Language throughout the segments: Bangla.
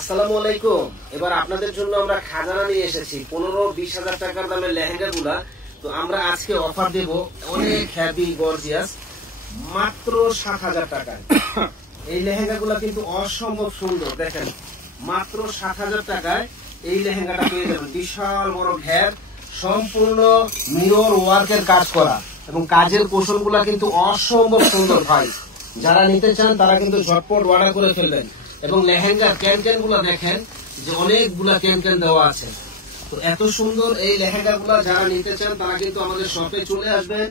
আসসালামু আলাইকুম। এবার আপনাদের জন্য আমরা খাজানা নিয়ে এসেছি 15-20 হাজার টাকার দামের লেহেঙ্গা গুলা। তো আমরা আজকে অফার দেব অনেক হ্যাপি গর্জিয়াস মাত্র 7,000 টাকায়। এই লেহেঙ্গা গুলা কিন্তু অসম্ভব সুন্দর, দেখেন মাত্র 7,000 টাকায় এই লেহেঙ্গাটা পেয়ে যাবেন। বিশাল বড় ঘের, সম্পূর্ণ মিরর ওয়ার্কের কাজ করা এবং কাজের কৌশল গুলা কিন্তু অসম্ভব সুন্দর ভাই। যারা নিতে চান তারা কিন্তু ঝটপট অর্ডার করে ফেলবেন। এবং লেহেঙ্গার ক্যান গুলা দেখেন যে অনেকগুলা ক্যান দেওয়া আছে। তো এত সুন্দর এই লেহেঙ্গা গুলা যারা নিতে চান তারা কিন্তু আমাদের শপে চলে আসবেন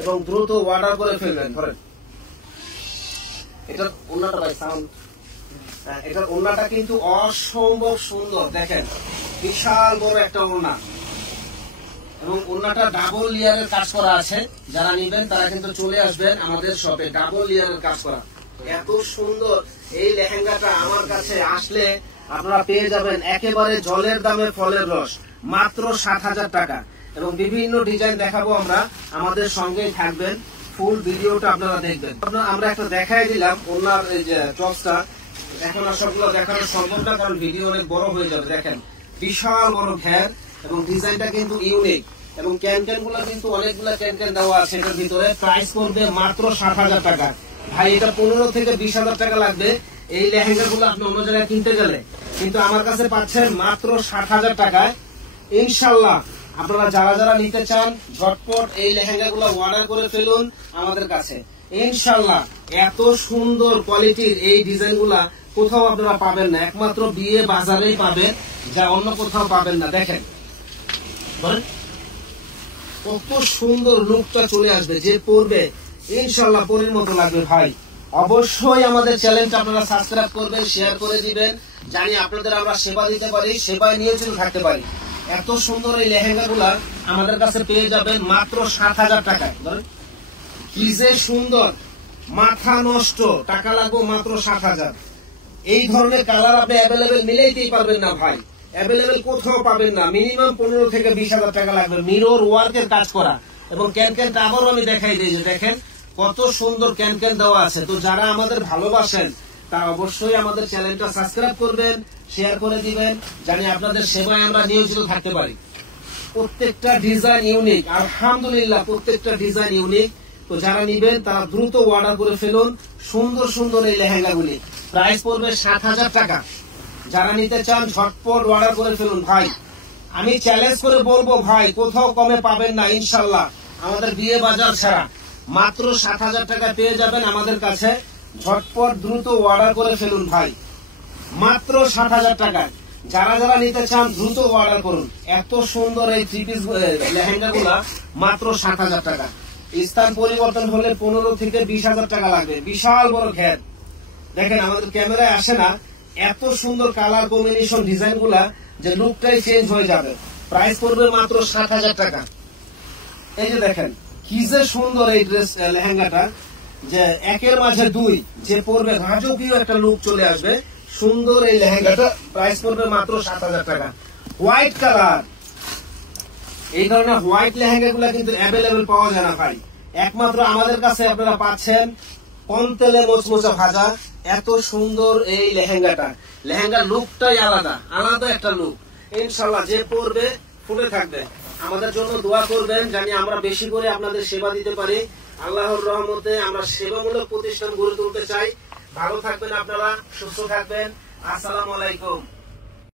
এবং দ্রুত অর্ডার করে ফেলবেন। ধরেন এটার ওন্নাটা ভাই সাউন্ড, এটার ওন্নাটা কিন্তু অসম্ভব সুন্দর, দেখেন বিশাল বড় একটা ওন্না এবং ওন্নাটা ডাবল লেয়ারের কাজ করা আছে। যারা নিবেন তারা কিন্তু চলে আসবেন আমাদের শপে, ডাবল লেয়ারের কাজ করা। এত সুন্দর এই লেহেঙ্গাটা আমার কাছে আসলে আপনারা পেয়ে যাবেন একেবারে জলের দামে ফলের রস, মাত্র 7,000 টাকা। এবং বিভিন্ন ডিজাইন দেখাবো আমরা, আমাদের সঙ্গেই থাকবেন, ফুল ভিডিওটা আপনারা দেখবেন। আমরা একটা দেখাই দিলাম ওনার এই যে টপসটা, এখন আর সবগুলো দেখানো সম্ভব না কারণ ভিডিও অনেক বড় হয়ে যাবে। দেখেন বিশাল বড় ঘের এবং ডিজাইনটা কিন্তু ইউনিক এবং ক্যান গুলো কিন্তু অনেকগুলো ক্যান দেওয়া আছে এটার ভিতরে। প্রাইস করবে মাত্র 7,000 টাকা। ভাই এটা 15 থেকে 20 হাজার টাকা লাগবে এই লেহেঙ্গা গুলো আপনি অন্য জায়গায় কিনতে গেলে, কিন্তু আমার কাছে পাচ্ছেন মাত্র 7,000 টাকায়। ইনশাল্লাহ আপনারা যারা যারা নিতে চান ঝটপট এই লেহেঙ্গা গুলো অর্ডার করে ফেলুন আমাদের কাছে। ইনশাল্লাহ এত সুন্দর কোয়ালিটির এই ডিজাইন গুলা কোথাও আপনারা পাবেন না, একমাত্র বিয়ে বাজারেই পাবেন, যা অন্য কোথাও পাবেন না। দেখেন কত সুন্দর লুকটা চলে আসবে, যে পরবে ইনশাল্লাহ পরীর মতো লাগবে ভাই। অবশ্যই আমাদের চ্যানেলটা আপনারা সাবস্ক্রাইব করবেন, শেয়ার করে দিবেন। জানি আপনাদের আমরা সেবা দিতে পারি, সেবায় নিয়োজিত থাকতে পারি। এত সুন্দর এই লেহেঙ্গা গুলা আমাদের কাছে পেয়ে যাবেন মাত্র 7,000 টাকায়। কি যে সুন্দর, মাথা নষ্ট, টাকা লাগবে মাত্র 7,000। এই ধরনের কালার আপনি অ্যাভেলেবেল মিলাইতেই পারবেন না ভাই, অ্যাভেলেবেল কোথাও পাবেন না। মিনিমাম 15 থেকে 20 হাজার টাকা লাগবে। মিরর ওয়ার্কের কাজ করা এবং ক্যানটা আবারও আমি দেখাই দিই, যে দেখেন কত সুন্দর ক্যান দেওয়া আছে। তো যারা আমাদের ভালোবাসেন তারা অবশ্যই আমাদের চ্যানেলটা সাবস্ক্রাইব করবেন, শেয়ার করে দিবেন, জানি আপনাদের সেবায় আমরা নিয়োজিত থাকতে পারি। প্রত্যেকটা ডিজাইন ইউনিক, আলহামদুলিল্লাহ প্রত্যেকটা ডিজাইন ইউনিক। তো যারা নিবেন তারা দ্রুত অর্ডার করে ফেলুন সুন্দর সুন্দর এই লেহেঙ্গাগুলি। প্রাইস পড়বে 7,000 টাকা। যারা নিতে চান ঝটপট অর্ডার করে ফেলুন ভাই। আমি চ্যালেঞ্জ করে বলবো ভাই কোথাও কমে পাবেন না ইনশাল্লাহ, আমাদের বিয়ে বাজার ছাড়া। মাত্র 7,000 টাকা পেয়ে যাবেন আমাদের কাছে। ঝটপট দ্রুত অর্ডার করে ফেলুন ভাই, মাত্র 7,000 টাকায়। যারা যারা নিতে চান দ্রুত অর্ডার করুন। এত সুন্দর এই 3 পিস লেহেঙ্গা গুলা মাত্র 7,000 টাকা। স্থান পরিবর্তন হলে 15 থেকে 20 হাজার টাকা লাগবে। বিশাল বড় ঘের, দেখেন আমাদের ক্যামেরায় আসে না, এত সুন্দর কালার কম্বিনেশন ডিজাইন গুলা যে লুকটাই চেঞ্জ হয়ে যাবে। প্রাইস পড়বে মাত্র 7,000 টাকা। এই যে দেখেন কি যে সুন্দর এই ড্রেস লেহেঙ্গাটা, যে একের মাঝে দুই, যে পরবে রাজকীয় একটা লুক চলে আসবে। সুন্দর এই লেহেঙ্গাটা প্রাইস পড়বে মাত্র 7,000 টাকা। হোয়াইট কালার, এই ধরনের হোয়াইট লেহেঙ্গা গুলা কিন্তু অ্যাভেলেবেল পাওয়া যায় না ভাই, একমাত্র আমাদের কাছে আপনারা পাচ্ছেন কম তেলে মোচমোচা ভাজা। এত সুন্দর এই লেহেঙ্গাটা, লেহেঙ্গার লুকটাই আলাদা, আলাদা একটা লুক। ইনশাল্লাহ যে পরবে ফুটে থাকবে। আমাদের জন্য দোয়া করবেন, জানি আমরা বেশি করে আপনাদের সেবা দিতে পারি। আল্লাহর রহমতে আমরা সেবামূলক প্রতিষ্ঠান গড়ে তুলতে চাই। ভালো থাকবেন আপনারা, সুস্থ থাকবেন। আসসালামু আলাইকুম।